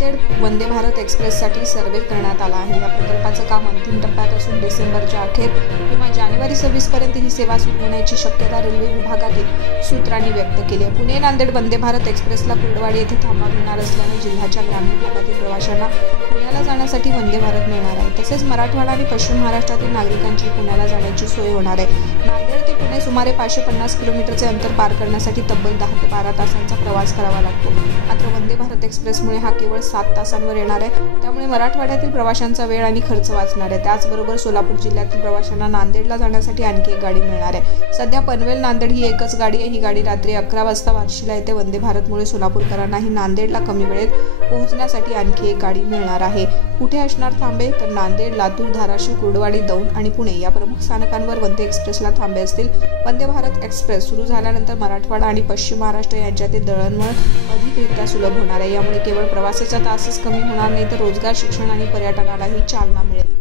नांदेड वंदे भारत एक्सप्रेससाठी सर्वे करण्यात आला आहे। या प्रकल्पाचं काम अंतिम टप्प्यात असून डिसेंबरच्या अखेर किंवा जानेवारी 26 पर्यंत ही सेवा सुरू होण्याची शक्यता रेल्वे विभागातील सूत्रांनी व्यक्त केली आहे। पुणे नांदेड वंदे भारत एक्सप्रेसला कुर्डवाडी येथे थांबा मिळणार असल्याने जिल्ह्याच्या ग्रामीण भागातील प्रवाशांना पुण्याला जाण्यासाठी वंदे भारत मिळणार आहे। तसेच मराठवाडा आणि पश्चिम महाराष्ट्रातील नागरिकांची पुण्याला जाण्याची सोय होणार आहे। नांदेड ते पुणे सुमारे 550 किलोमीटरचे अंतर पार करण्यासाठी तब्बल 10 ते 12 तासांचा प्रवास करावा लागतो। मात्र वंदे भारत एक्सप्रेसमुळे हा केवळ 7 तासांवर येणार आहे, त्यामुळे मराठवाड्यातील प्रवाशांचा वेळ आणि खर्च वाचणार आहे। त्याचबरोबर सोलापूर जिल्ह्यातील प्रवाशांना नांदेडला जाण्यासाठी आणखी एक गाडी मिळणार आहे। सध्या पनवेल नांदेड ही एकच गाडी आहे। ही गाडी रात्री 11 वाजता बार्शीला येते। वंदे भारतमुळे सोलापूरकरांनाही नांदेडला कमी वेळेत पोहोचण्यासाठी आणखी एक गाडी मिळणार आहे। कुठे असणार थांबे तर नांदेड, लातूर, धाराशिव, कुर्डवाडी, दौंड आणि पुणे या प्रमुख स्थानकांवर वंदे एक्सप्रेसला थांबे असतील। वंदे भारत एक्सप्रेस सुरू झाल्यानंतर मराठवाडा आणि पश्चिम महाराष्ट्र यांच्यातील दळणवळण अधिकरित्या सुलभ होणार आहे। यामुळे केवळ प्रवासाचा तासच कमी होणार नाही तर रोजगार, शिक्षण आणि पर्यटनालाही चालना मिळेल।